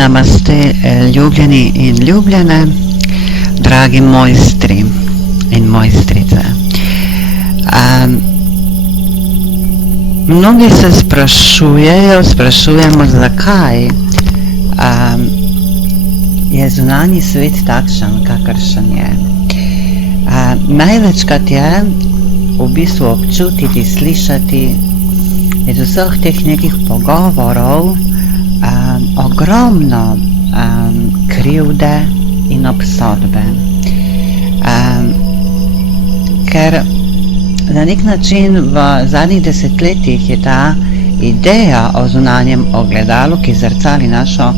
Namaste, ljubljeni in ljubljene, dragi mojstri in mojstrice. Mnogi se sprašujemo, zakaj je zunanji svet takšen, kakršen je. Največkrat je v bistvu občutiti, slišati iz vseh teh nekih pogovorov ogromno krivde in obsodbe. Ker na nek način v zadnjih desetletjih je ta ideja o zunanjem ogledalu, ki zrcali našo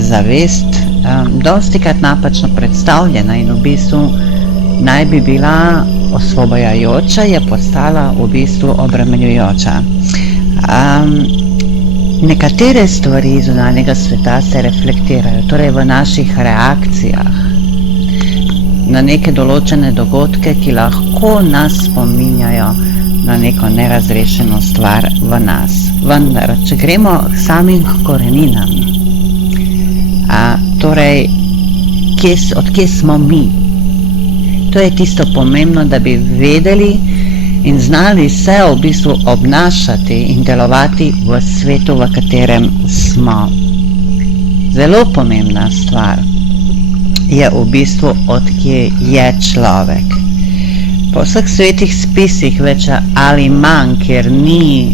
zavest, dostikrat napačno predstavljena in v bistvu naj bi bila osvobajajoča, je postala v bistvu obremenjujoča. Nekatere stvari zunanjega sveta se reflektirajo, torej v naših reakcijah na neke določene dogodke, ki lahko nas spominjajo na neko nerazrešeno stvar v nas. Vendar, če gremo k samim koreninam, torej, od kje smo mi? To je tisto pomembno, da bi vedeli in znali se v bistvu obnašati in delovati v svetu, v katerem smo. Zelo pomembna stvar je v bistvu, odkje je človek. Po vseh svetih spisih več ali manj, kjer ni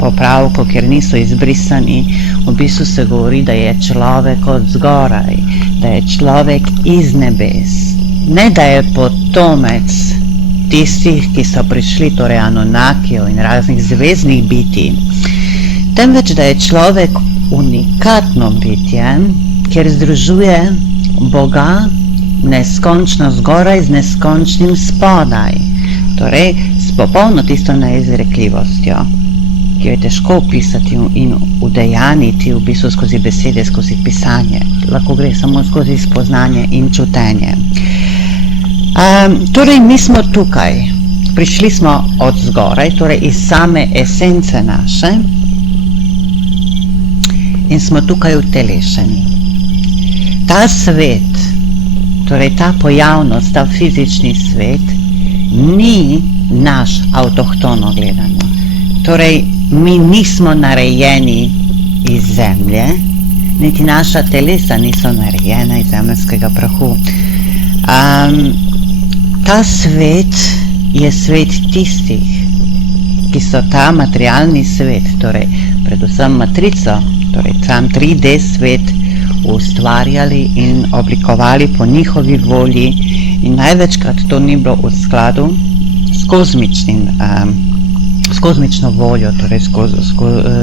popravkov, kjer niso izbrisani, v bistvu se govori, da je človek od zgoraj, da je človek iz nebes. Ne da je potomec tistih, ki so prišli, torej Anunnakijev in raznih zvezdnih bitij, temveč da je človek unikatno bitje, kjer združuje Boga neskončno zgoraj z neskončnim spodaj, torej s popolno tisto neizrekljivostjo, ki jo je težko opisati in udejaniti v bistvu skozi besede, skozi pisanje. Lahko gre samo skozi spoznanje in čutenje. Torej, mi smo tukaj, prišli smo od zgoraj, torej iz same esence naše, in smo tukaj utelešeni. Ta svet, torej ta pojavnost, ta fizični svet, ni naš avtohtono gledano. Torej, mi nismo narejeni iz zemlje, niti naša telesa niso narejena iz zemeljskega prahu. Ta svet je svet tistih, ki so ta materialni svet, torej predvsem matrico, torej sam 3D svet ustvarjali in oblikovali po njihovi volji, in največkrat to ni bilo v skladu s kozmično voljo, torej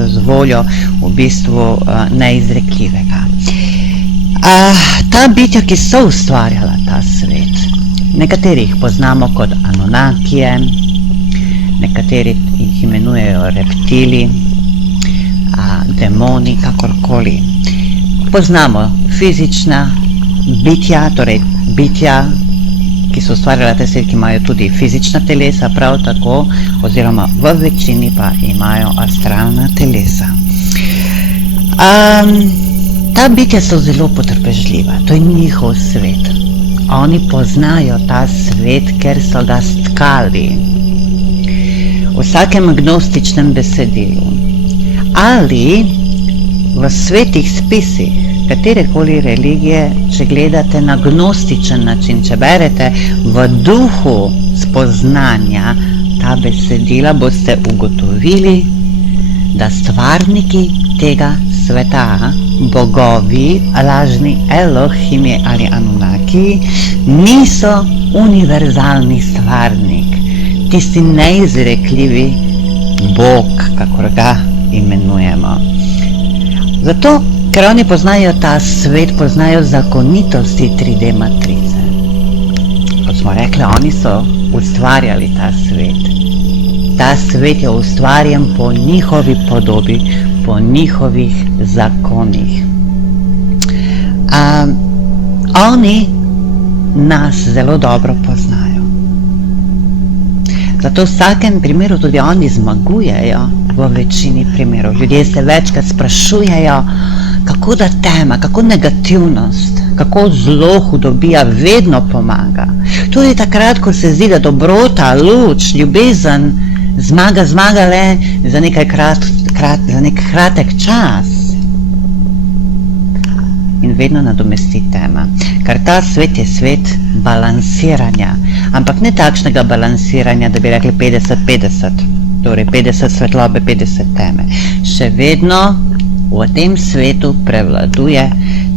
z voljo v bistvu neizrekljivega. Ta bitja, ki so ustvarjala ta svet, nekaterih poznamo kot Anunnakije, nekateri jih imenujejo reptili, demoni, kakorkoli. Poznamo fizična bitja, torej bitja, ki so ustvarjala ta svet, ki imajo tudi fizična telesa, prav tako, oziroma v večini pa imajo astralna telesa. Ta bitja so zelo potrpežljiva, to je njihov svet. Oni poznajo ta svet, ker so ga stkali v vsakem gnostičnem besedilu. Ali v svetih spisih katerekoli religije, če gledate na gnostičen način, če berete v duhu spoznanja ta besedila, boste ugotovili, da stvarniki tega sveta, bogovi, lažni Elohimi ali Anunnaki, niso univerzalni stvarnik, tisti neizrekljivi Bog, kakor ga imenujemo. Zato, ker oni poznajo ta svet, poznajo zakonitosti 3D matrice. Kot smo rekli, oni so ustvarjali ta svet. Ta svet je ustvarjen po njihovi podobi, po njihovih zakonih. Oni nas zelo dobro poznajo. Zato v vsakem primeru tudi oni zmagujejo v večini primerov. Ljudje se večkrat sprašujejo, kako da tema, kako negativnost, kako zlo, hudobija vedno pomaga. Tudi takrat, ko se zdi, da dobrota, luč, ljubezen zmaga le za nekaj za nek kratek čas. In vedno nadomesti tema. Ker ta svet je svet balansiranja. Ampak ne takšnega balansiranja, da bi rekli 50-50. Torej 50 svetlobe, 50 teme. Še vedno v tem svetu prevladuje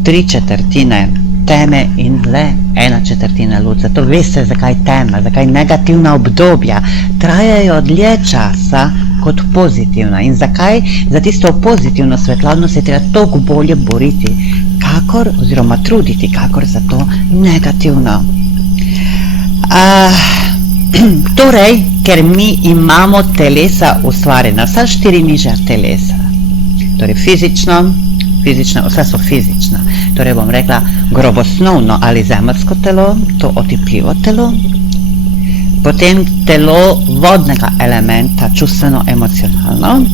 3/4 teme in le 1/4 luč. Zato veste, zakaj tema, zakaj negativna obdobja trajajo dlje časa kot pozitivna. In zakaj za tisto pozitivno svetlobno se treba toliko bolje boriti, kakor, oziroma truditi, kakor za to negativno. Torej, ker mi imamo telesa ustvarjena, vsa 4 nižja telesa. Torej fizično, vse so fizična. Torej bom rekla grobosnovno ali zemeljsko telo, to otipljivo telo, potem telo vodnega elementa, čustveno, emocionalno,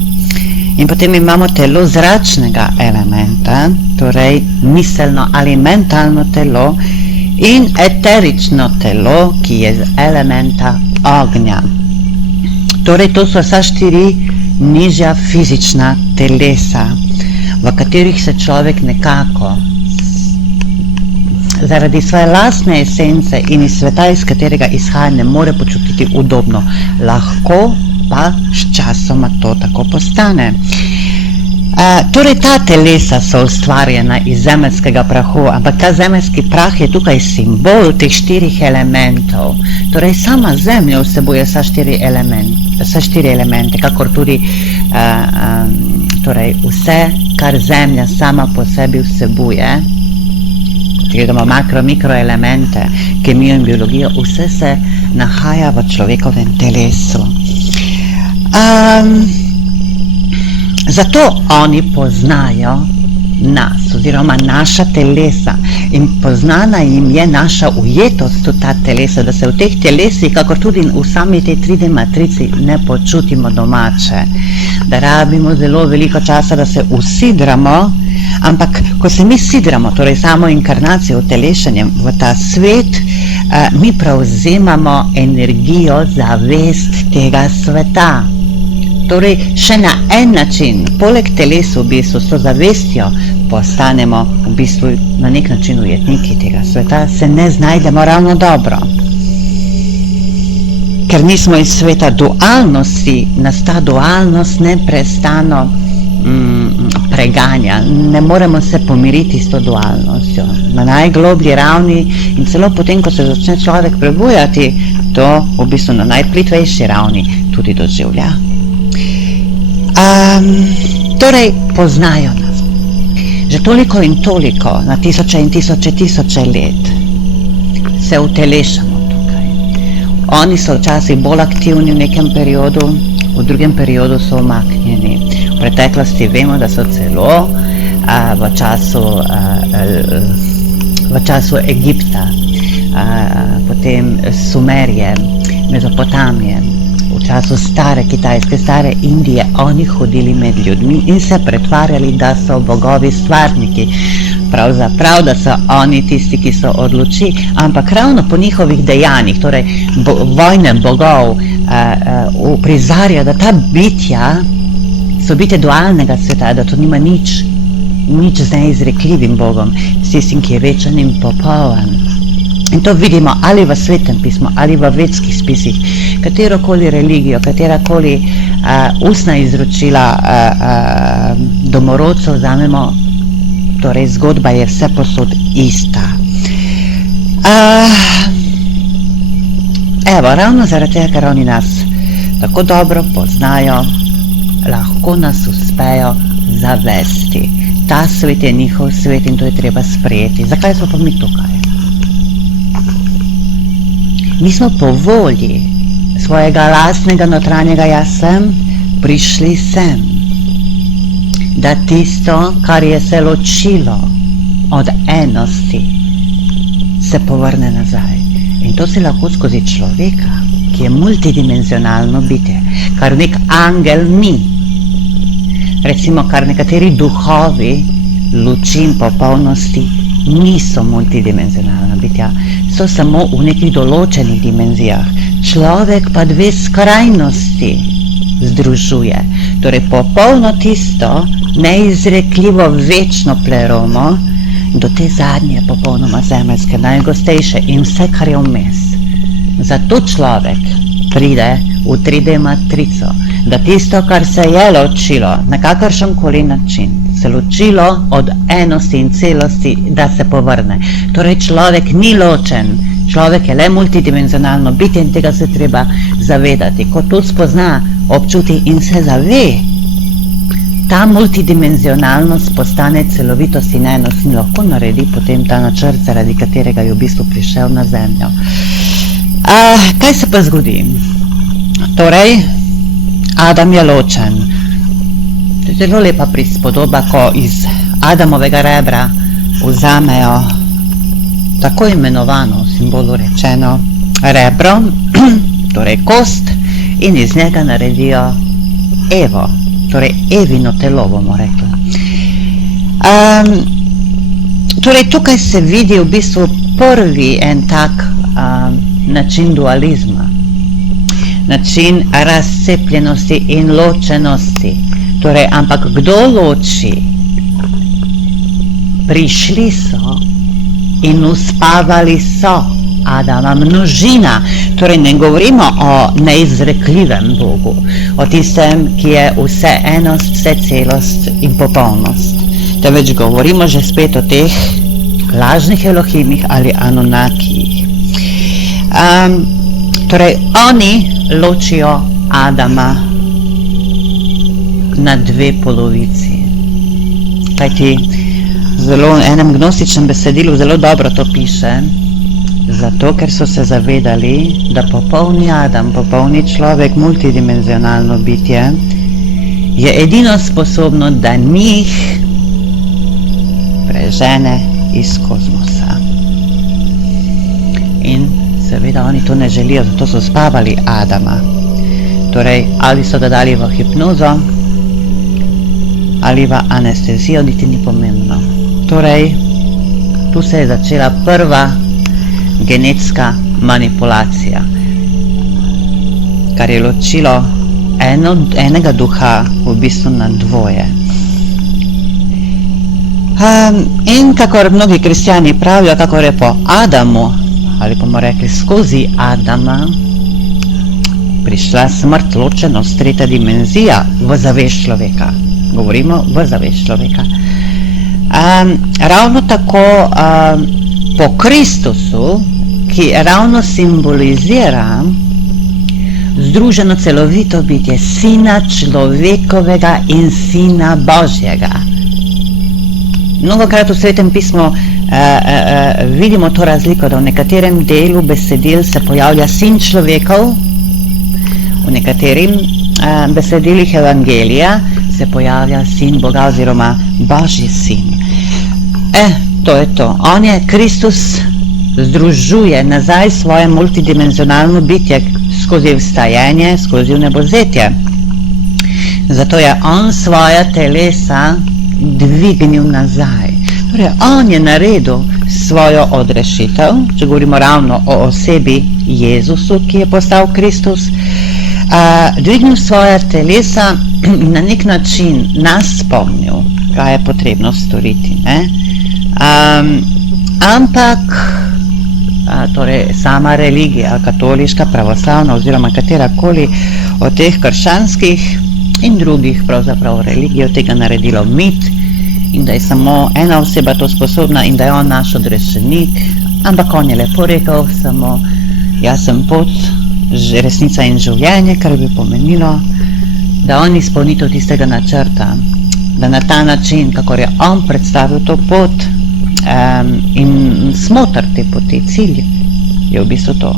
in potem imamo telo zračnega elementa, torej miselno ali mentalno telo, in eterično telo, ki je z elementa ognja. Torej to so vsa 4 nižja fizična telesa, v katerih se človek nekako zaradi svoje lastne esence in iz sveta, iz katerega izhaja, ne more počutiti udobno. Lahko pa sčasoma to tako postane. Torej ta telesa so ustvarjena iz zemeljskega prahu, ampak ta zemeljski prah je tukaj simbol teh 4 elementov. Torej sama zemlja vsebuje vsa 4 elemente, kakor tudi torej vse, kar zemlja sama po sebi vsebuje, gledamo makro, mikroelemente, kemijo in biologijo, vse se nahaja v človekovem telesu. Zato oni poznajo nas, oziroma naša telesa, in poznana jim je naša ujetost v ta telesa, da se v teh telesih, kakor tudi v sami tej 3D matrici, ne počutimo domače, da rabimo zelo veliko časa, da se usidramo, ampak ko se mi sidramo, torej samo inkarnacijo, utelešenjem v ta svet, mi prevzemamo energijo, zavest tega sveta. Torej, še na en način, poleg telesu v bistvu, s to zavestjo, postanemo v bistvu na nek način ujetniki tega sveta, se ne znajdemo ravno dobro. Ker nismo iz sveta dualnosti, nas ta dualnost neprestano preganja. Ne moremo se pomiriti s to dualnostjo. Na najgloblji ravni in celo potem, ko se začne človek prebujati, to v bistvu na najplitvejši ravni tudi doživlja. Torej, poznajo nas. Že toliko in toliko, na tisoče in tisoče let se utelešamo tukaj. Oni so včasih bolj aktivni v nekem periodu, v drugem periodu so umaknjeni. V preteklosti vemo, da so celo v času Egipta, potem Sumerije, Mezopotamije, v času stare Kitajske, stare Indije, oni hodili med ljudmi in se pretvarjali, da so bogovi stvarniki. Pravzaprav, da so oni tisti, ki so odloči, ampak ravno po njihovih dejanjih, torej vojne bogov, prizarja, da ta bitja so bitje dualnega sveta, da to nima nič z neizrekljivim bogom, s tistim, ki je večen in popoln. In to vidimo ali v Svetem pismu, ali v vedskih spisih, katerokoli religijo, katerakoli ustna izročila domorodcev vzamemo, torej zgodba je vse posod ista. Evo, ravno zaradi tega, ker oni nas tako dobro poznajo, lahko nas uspejo zavesti. Ta svet je njihov svet in to je treba sprejeti. Zakaj smo pa mi tukaj? Mi smo po volji svojega lastnega notranjega jaz sem prišli sem, da tisto, kar je se ločilo od enosti, se povrne nazaj. In to se lahko skozi človeka, ki je multidimenzionalno bitje, kar nek angel ni. Recimo, kar nekateri duhovi luči in popolnosti niso multidimenzionalna bitja, so samo v nekih določenih dimenzijah. Človek pa dve skrajnosti združuje, torej popolno tisto, neizrekljivo večno pleromo, do te zadnje popolnoma zemeljske, najgostejše in vse, kar je vmes. Zato človek pride v 3D matrico, da tisto, kar se je ločilo na kakršenkoli način, se ločilo od enosti in celosti, da se povrne. Torej človek ni ločen, človek je le multidimenzionalno bitje in tega se treba zavedati. Ko to spozna, občuti in se zave, ta multidimenzionalnost postane celovitost in enost in lahko naredi potem ta načrt, zaradi katerega je v bistvu prišel na zemljo. Kaj se pa zgodi? Torej, Adam je ločen. To je zelo lepa prispodoba, ko iz Adamovega rebra vzamejo tako imenovano, v simbolu rečeno, rebro, torej kost, in iz njega naredijo Evo, torej Evino telo, bomo rekli. Torej, tukaj se vidi v bistvu prvi en tak način dualizma, način razcepljenosti in ločenosti. Torej, ampak kdo loči? Prišli so in uspavali so Adama, množina. Torej, ne govorimo o neizrekljivem Bogu, o tistem, ki je vse enost, vse celost in popolnost. Temveč govorimo že spet o teh lažnih Elohimih ali Anunnakijih. Torej, oni ločijo Adama na dve polovici. Kajti zelo enem gnostičnem besedilu zelo dobro to piše, zato ker so se zavedali, da popolni Adam, popolni človek, multidimenzionalno bitje, je edino sposobno, da njih prežene iz kozmosa. In seveda oni to ne želijo, zato so spavali Adama. Torej, ali so ga dali v hipnozo, ali v anestezijo, niti ni pomembno. Torej, tu se je začela prva genetska manipulacija, kar je ločilo enega duha v bistvu na dvoje. In kakor mnogi kristjani pravijo, kakor je po Adamu, ali bomo rekli skozi Adama, prišla smrt, ločenost, tretja dimenzija v zavest človeka. Govorimo v zavest človeka. Ravno tako po Kristusu, ki ravno simbolizira združeno celovito bitje Sina človekovega in Sina Božjega. Mnogokrat v Svetem pismu vidimo to razliko, da v nekaterem delu besedil se pojavlja Sin človekov, v nekaterim besedilih Evangelija se pojavlja Sin Boga oziroma Božji Sin. To je to. On je, Kristus združuje nazaj svoje multidimenzionalno bitje skozi vstajenje, skozi vnebovzetje. Zato je on svoja telesa dvignil nazaj. Torej, on je naredil svojo odrešitev, če govorimo ravno o osebi Jezusu, ki je postal Kristus, dvignil svoja telesa in na nek način nas spomnil, kaj je potrebno storiti. Ampak torej sama religija, katoliška, pravoslavna oziroma katerakoli od teh krščanskih in drugih pravzaprav religij od tega naredilo mit in da je samo ena oseba to sposobna in da je on naš odrešenik, ampak on je lepo rekel samo, jaz sem pot, resnica in življenje, kar bi pomenilo, da on izpolnitev tistega načrta, da na ta način, kakor je on predstavil to pot in smotr te poti, cilj je v bistvu to.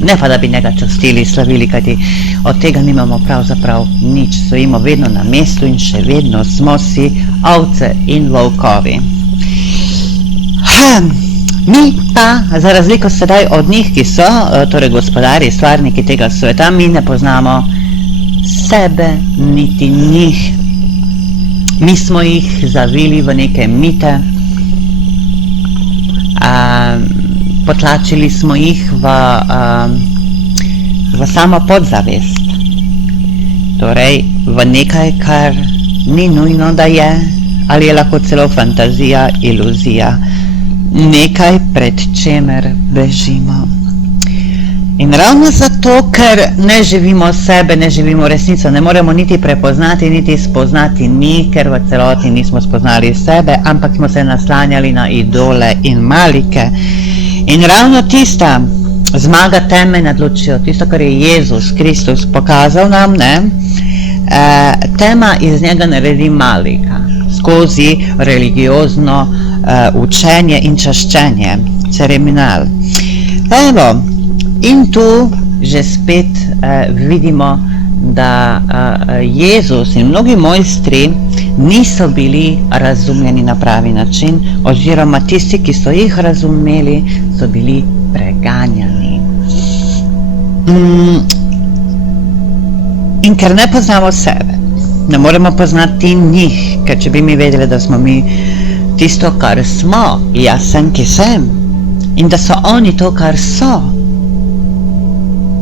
Ne pa, da bi njega častili, slavili, kajti od tega nimamo pravzaprav nič, stojimo vedno na mestu in še vedno smo si ovce in volkovi. Mi pa, za razliko sedaj od njih, ki so, torej gospodarji, stvarniki tega sveta, mi ne poznamo sebe, niti njih. Mi smo jih zavili v neke mite, potlačili smo jih v samo podzavest. Torej, v nekaj, kar ni nujno, da je, ali je lahko celo fantazija, iluzija, nekaj, pred čemer bežimo. In ravno zato, ker ne živimo sebe, ne živimo resnico, ne moremo niti prepoznati, niti spoznati mi, ker v celoti nismo spoznali sebe, ampak smo se naslanjali na idole in malike. In ravno tista zmaga teme nad lučjo, tisto, kar je Jezus Kristus pokazal nam, tema iz njega naredi malika, skozi religiozno učenje in čaščenje, ceremonial. Evo, in tu že spet vidimo, da Jezus in mnogi mojstri niso bili razumljeni na pravi način, oziroma tisti, ki so jih razumeli, so bili preganjani. In ker ne poznamo sebe, ne moremo poznati njih, ker če bi mi vedeli, da smo mi tisto, kar smo, jaz sem, ki sem, in da so oni to, kar so,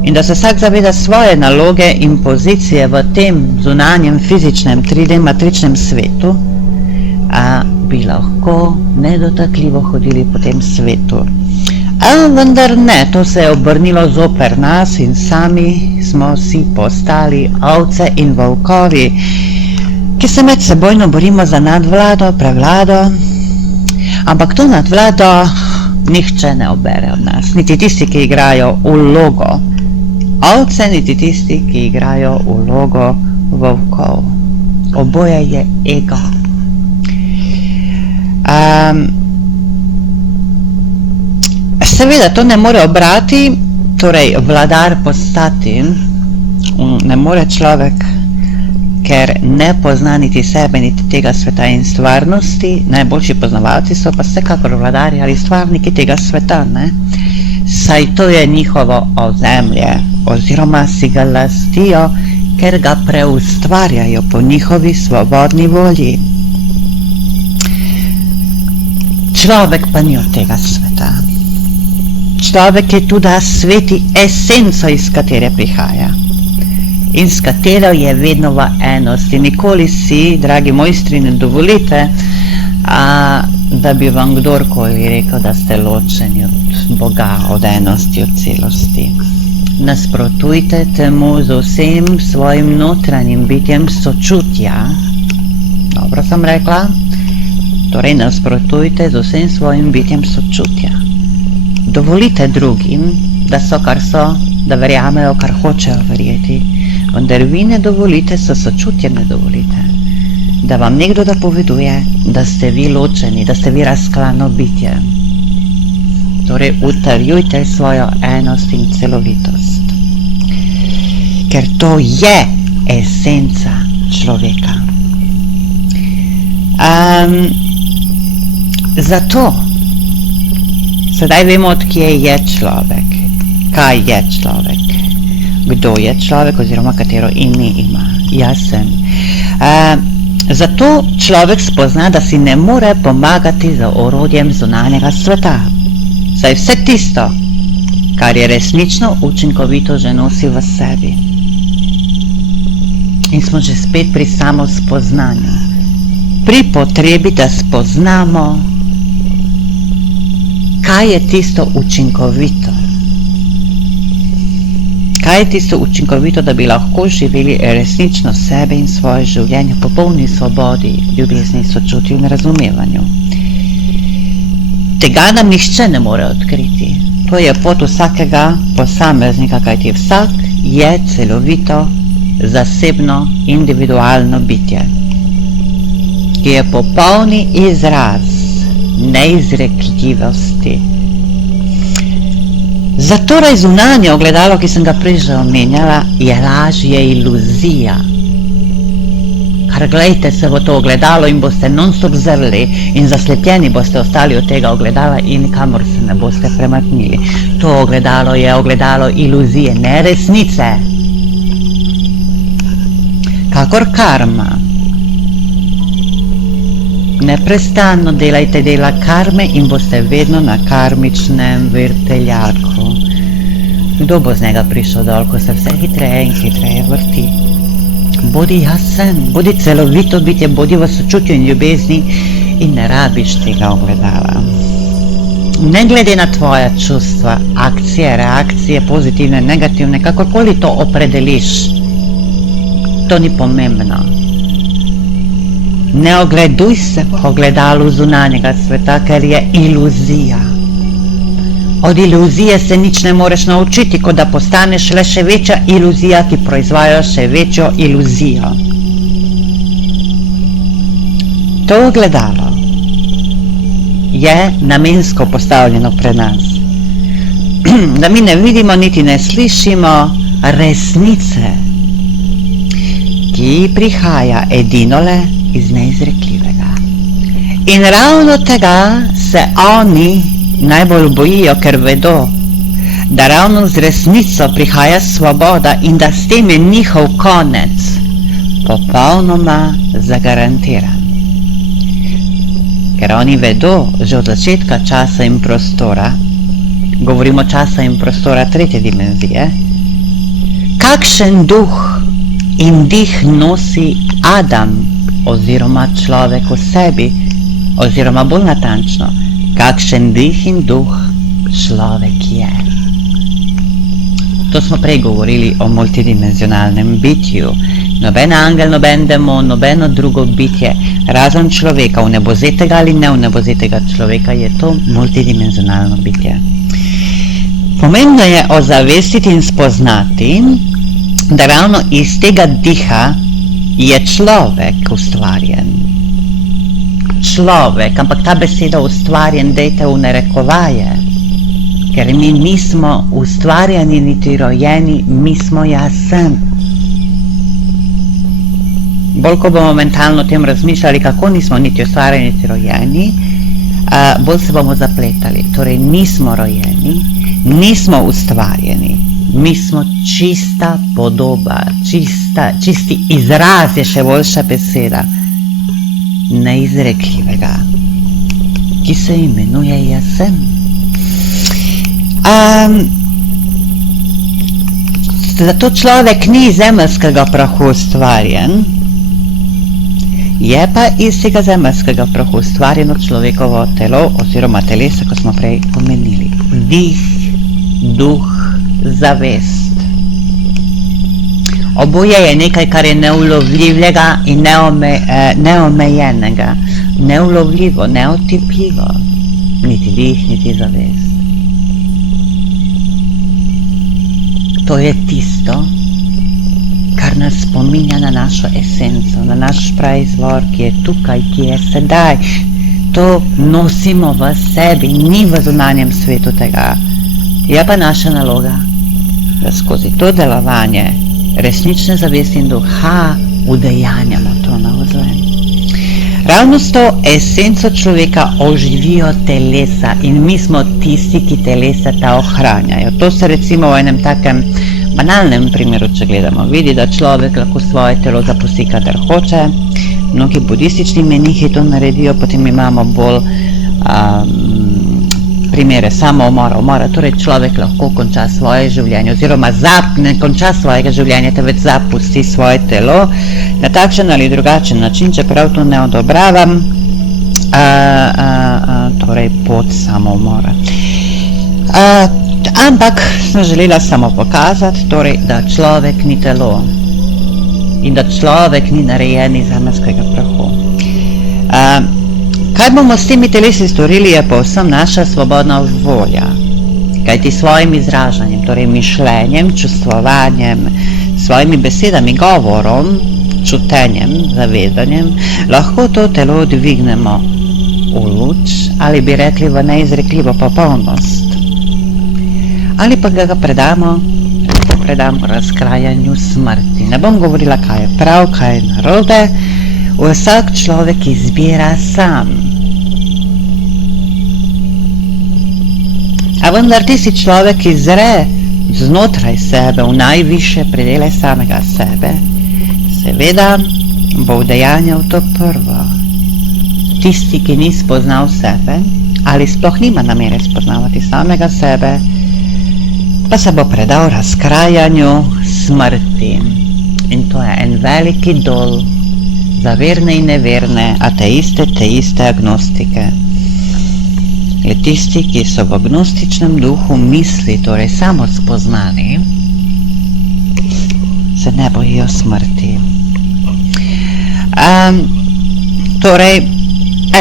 in da se vsak zaveda svoje naloge in pozicije v tem zunanjem, fizičnem, 3D matričnem svetu, bi lahko nedotakljivo hodili po tem svetu. Vendar ne, to se je obrnilo zoper nas in sami smo si postali ovce in volkovi, ki se med sebojno borimo za nadvlado, prevlado, ampak to nadvlado nihče ne obere od nas, niti tisti, ki igrajo vlogo ovce, niti tisti, ki igrajo vlogo volkov. Oboje je ego. Seveda, to ne more obrati, torej vladar postati, ne more človek, ker ne pozna niti sebe, niti tega sveta in stvarnosti. Najboljši poznavalci so pa vsekakor vladarji ali stvarniki tega sveta, saj to je njihovo ozemlje, oziroma si ga lastijo, ker ga preustvarjajo po njihovi svobodni volji. Človek pa ni od tega sveta. Človek je tudi sveti esenco, iz katere prihaja in s katero je vedno v enosti. Nikoli si, dragi mojstri, ne dovolite, da bi vam kdorkoli rekel, da ste ločeni od Boga, od enosti, od celosti. Nasprotujte temu z vsem svojim notranjim bitjem sočutja. Dobro sem rekla? Torej, nasprotujte z vsem svojim bitjem sočutja. Dovolite drugim, da so, kar so, da verjamejo, kar hočejo verjeti, vendar vi ne dovolite, s sočutjem ne dovolite, da vam nekdo dopoveduje, da ste vi ločeni, da ste vi razklano bitje. Torej, utrjujte svojo enost in celovitost, ker to je esenca človeka. Zato sedaj vemo, odkje je človek, kaj je človek, kdo je človek oziroma katero ime ima. Jaz sem. Zato človek spozna, da si ne more pomagati z orodjem zunanjega sveta, saj vse tisto, kar je resnično učinkovito, že nosi v sebi. In smo že spet pri samospoznanju, pri potrebi, da spoznamo, kaj je tisto učinkovito. Kaj je tisto učinkovito, da bi lahko živeli resnično sebe in svoje življenje v popolni svobodi, ljubezni, sočutju in razumevanju. Tega nam nihče ne more odkriti. To je pot vsakega posameznika, kajti vsak je celovito, zasebno, individualno bitje, ki je popolni izraz neizrekljivosti. Zatorej zunanje ogledalo, ki sem ga prej že omenjala, je laž, je iluzija. Kar glejte se v to ogledalo in boste non-stop zrli in zaslepljeni boste ostali od tega ogledala in kamor se ne boste premaknili. To ogledalo je ogledalo iluzije, ne resnice. Kakor karma. Neprestano delajte dela karme in boste vedno na karmičnem vrteljaku. Kdo bo z njega prišel dol, ko se vse hitreje in hitreje vrti? Bodi jasen, bodi celovito bitje, bodi v sočutju in ljubezni in ne rabiš tega ogledala. Ne glede na tvoja čustva, akcije, reakcije, pozitivne, negativne, kakorkoli to opredeliš, to ni pomembno. Ne ogleduj se po ogledalu zunanjega sveta, ker je iluzija. Od iluzije se nič ne moreš naučiti, kot da postaneš le še večja iluzija, ki proizvaja še večjo iluzijo. To ogledalo je namensko postavljeno pred nas, da mi ne vidimo niti ne slišimo resnice, ki prihaja edinole iz neizrekljivega. In ravno tega se oni najbolj bojijo, ker vedo, da ravno z resnico prihaja svoboda in da s tem je njihov konec popolnoma zagarantiran. Ker oni vedo že od začetka časa in prostora, govorimo časa in prostora tretje dimenzije, kakšen duh in dih nosi Adam oziroma človek v sebi, oziroma bolj natančno, kakšen dih in duh človek je. To smo prej govorili o multidimenzionalnem bitju. Noben angel, noben demon, nobeno drugo bitje, razen človeka, vnebozetega ali nevnebozetega človeka, je to multidimenzionalno bitje. Pomembno je ozavestiti in spoznati, da ravno iz tega diha je človek ustvarjen. Človek, ampak ta beseda ustvarjen dejte v narekovaje, ker mi nismo ustvarjeni niti rojeni, mi smo jasen. Bolj ko bomo mentalno o tem razmišljali, kako nismo niti ustvarjeni niti rojeni, bolj se bomo zapletali. Torej nismo rojeni, nismo ustvarjeni, mi smo čista podoba, čisti izraz je še boljša beseda neizrekljivega, ki se imenuje jasen. Zato človek ni iz zemeljskega prahu ustvarjen, je pa iz tega zemeljskega prahu ustvarjeno človekovo telo oziroma telesa, kot smo prej omenili. Dih, duh, zavest. Oboje je nekaj, kar je neulovljivega in neomejenega. Neulovljivo, neotipljivo. Niti dih, niti zavest. To je tisto, kar nas spominja na našo esenco, na naš praizvor, ki je tukaj, ki je sedaj. To nosimo v sebi, ni v zunanjem svetu tega. Je pa naša naloga, da skozi to delovanje resnične zavesti in duha udejanjamo to navzven. Ravno s to esenco človeka oživijo telesa in mi smo tisti, ki telesa ta ohranjajo. To se recimo v enem takem banalnem primeru, če gledamo, vidi, da človek lahko svoje telo zapusti, kadar hoče. Mnogi budistični menihi to naredijo, potem imamo bolj primere samoumora, torej človek lahko konča svoje življenje, oziroma ne konča svojega življenja, temveč zapusti svoje telo na takšen ali drugačen način, čeprav to ne odobravam, torej pot samoumora. Ampak sem želela samo pokazati, torej, da človek ni telo in da človek ni narejen iz zemeljskega prahu. Kaj bomo s temi telesi storili, je povsem naša svobodna volja. Kajti svojim izražanjem, torej mišljenjem, čustvovanjem, svojimi besedami, govorom, čutenjem, zavedanjem, lahko to telo dvignemo v luč ali bi rekli v neizrekljivo popolnost. Ali pa ga predamo razkrajanju smrti. Ne bom govorila, kaj je prav, kaj je narobe, vsak človek izbira sam. A vendar tisti človek, ki zre znotraj sebe, v najvišje predele samega sebe, seveda bo udejanjal to prvo. tisti, ki ni spoznal sebe, ali sploh nima namere spoznavati samega sebe, pa se bo predal razkrajanju, smrti. In to je en veliki dol za verne in neverne, ateiste, teiste, agnostike. Le tisti, ki so v agnostičnem duhu misli, torej samo spoznani, se ne bojijo smrti. Torej,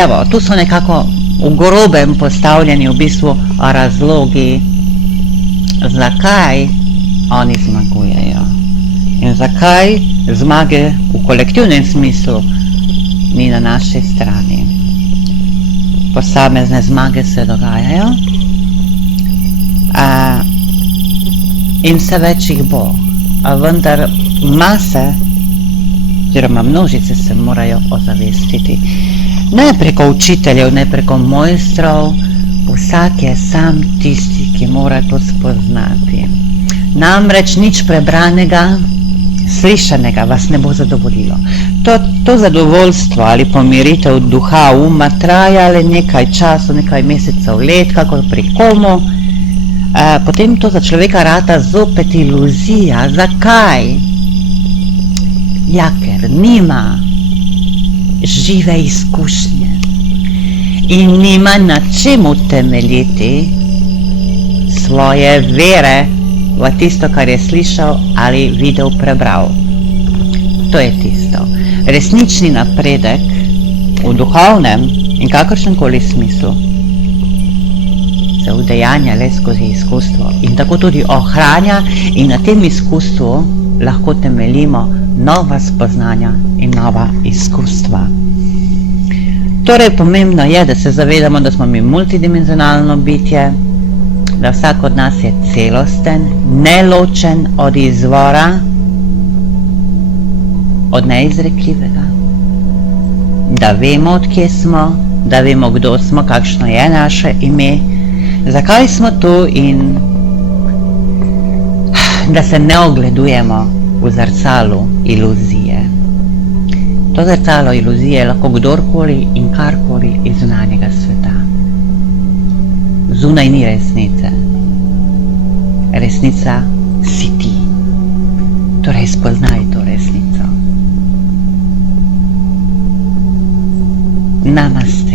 evo, tu so nekako v grobem postavljeni v bistvu razlogi, zakaj oni zmagujejo in zakaj zmage v kolektivnem smislu ni na naši strani. Posamezne zmage se dogajajo in vse več jih bo, a vendar mase oziroma množice se morajo ozavestiti. Ne preko učiteljev, ne preko mojstrov, vsak je sam tisti, ki mora to spoznati. Namreč nič prebranega, slišanega vas ne bo zadovoljilo. To zadovoljstvo ali pomiritev duha, uma traja le nekaj časov, nekaj mesecev, let, kakor pri komu, potem to za človeka rata zopet iluzija. Zakaj? Ja, ker nima žive izkušnje in nima na čemu temeljiti svoje vere v tisto, kar je slišal ali videl, prebral. To je tisto. Resnični napredek v duhovnem in kakršnemkoli smislu se udejanja le skozi izkustvo in tako tudi ohranja, in na tem izkustvu lahko temeljimo nova spoznanja in nova izkustva. Torej, pomembno je, da se zavedamo, da smo mi multidimenzionalno bitje, da vsak od nas je celosten, neločen od izvora, od neizrekljivega, da vemo, od kje smo, da vemo, kdo smo, kakšno je naše ime, zakaj smo tu, in da se ne ogledujemo v zrcalu iluzije. To zrcalo iluzije je lahko kdorkoli in karkoli iz zunanjega sveta. Zunaj ni resnice. Resnica si ti. Torej spoznaj to resnico. Namaste.